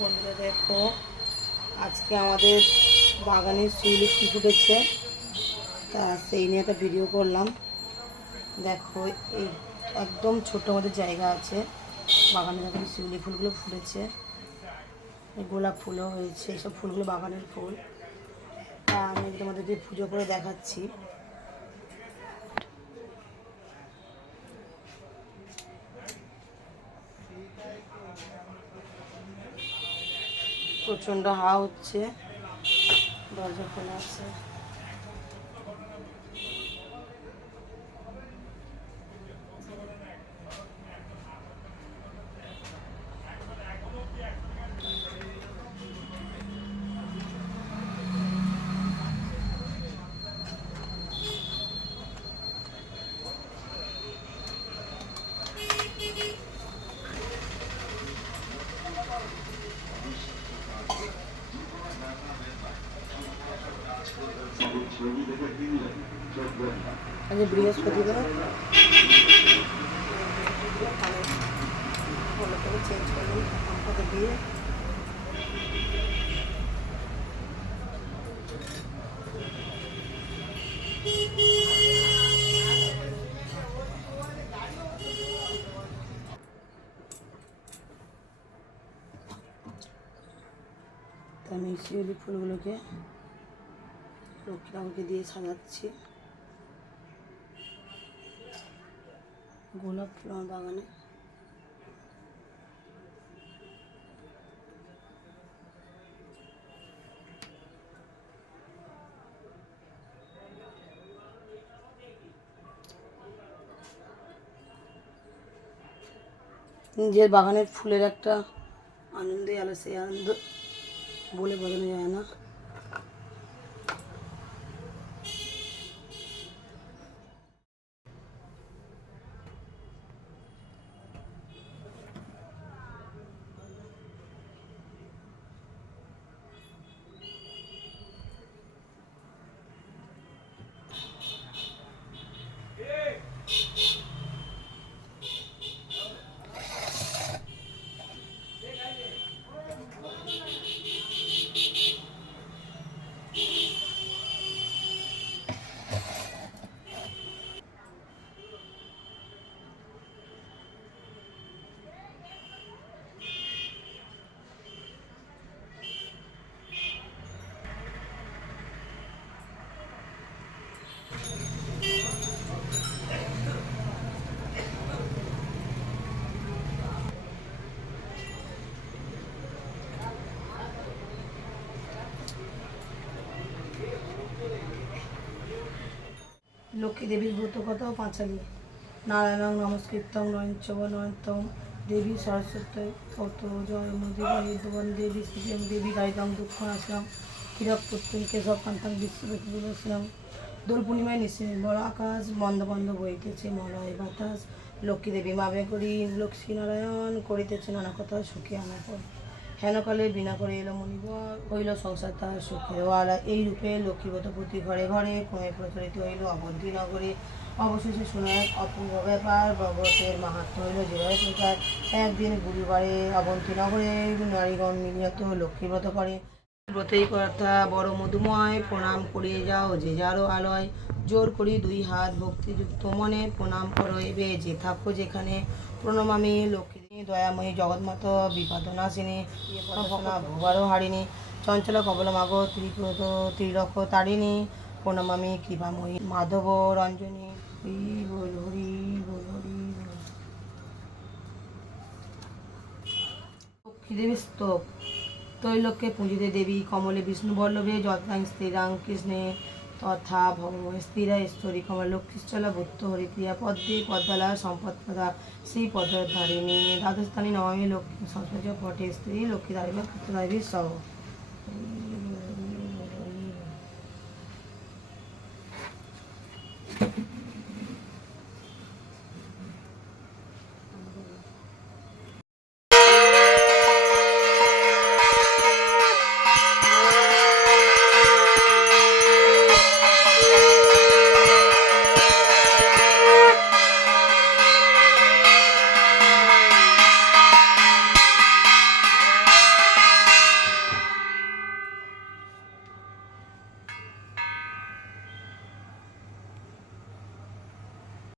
বন্ধুরা দেখো, আজকে আমাদের বাগানে শিউলি ফুল ফুটেছে, তা সেই নিয়ে একটা ভিডিও করলাম। দেখো, এই একদম ছোট আমাদের জায়গা আছে, বাগানে দেখো শিউলি ফুলগুলো ফুটেছে, গোলাপ ফুলও হয়েছে। এইসব ফুলগুলো বাগানের ফুল। তা আমি তোমাদেরকে পুজো করে দেখাচ্ছি। প্রচণ্ড হাওয়া হচ্ছে, দরজা খোলা আছে। আজ বৃহস্পতিবার, চেঞ্জ করলাম পাখাটা দিয়ে। আমি শিউলি ফুলগুলোকে লক্ষ্মী ঠাকুরকে দিয়ে সাজাচ্ছি। গোলাপ ফুল আমার বাগানে। নিজের বাগানের ফুলের একটা আনন্দই আলো, সেই আনন্দ বলে বোঝানো যায় না। লক্ষ্মী দেবীর ব্রত কথাও পাঁচালী। নারায়ণ নমস্কৃতং নয়ঞ্চব নয়ন্তম দেবী সরস্বতী কত জয় মদিবান দেবী শ্রীম দেবী গায়িতং দুঃখ নাশনম হীরক পুত্রী কেশব কান্তং বিশ্ববসলাম। দোল পূর্ণিমায় নিশ্চিত বড় আকাশ, বন্ধ বন্ধ বইতেছে মলয় বাতাস। লক্ষ্মী দেবী মাবে করি লক্ষ্মী নারায়ণ করিতেছে নানা কথা সুখী আনাপন। হেনকালে বিনা করে এলো মণিবর, হইল সংসার তার সুখের ওয়ালা। এই রূপে লক্ষ্মীব্রত প্রতি ঘরে ঘরে ক্রমে প্রচলিত হইল অবধি নগরে। অবশেষে শোনায় অপূর্ব ব্যাপার, ব্রতের মাহাত্ম হইল যেভাবে প্রকার। একদিন গুরুবারে অবন্তী নগরে নারীগণ মিলিত লক্ষ্মীব্রত করে। ব্রতেই কথা বড় মধুময়, প্রণাম করিয়ে যাও যে যারও আলয়। জোর করি দুই হাত ভক্তিযুক্ত মনে, প্রণাম করো এবে যে থাকো যেখানে। প্রণমামি লক্ষ্মী দয়াময়ী জগৎমাত বিপদনাশিনী, ভোগারও হারিণী চঞ্চল কবল মাগ ত্রিপুত ত্রিলক্ষ তারিণী। প্রণমামি কৃপাময়ী মাধব রঞ্জনী। হরি বল হরি বল হরি বল। লক্ষ্মী দেবী স্তব। ত্রৈলোক্যে পূজিতে দেবী কমলে বিষ্ণু বল্লভে যত্নাং স্থিরাং কৃষ্ণে তথা ভগবতী স্থিরা স্থরী কমল লক্ষ্মীশ্চলা ভূত হরিপ্রিয়া পদ্মে পদ্মালা সম্পদপ্রদা শ্রী পদ্মধারিণী। দ্বাদশস্থানী নমামি লক্ষ্মী সংস্কৃত পটে স্ত্রী লক্ষ্মী দারিবা কৃতদায়ী সহ।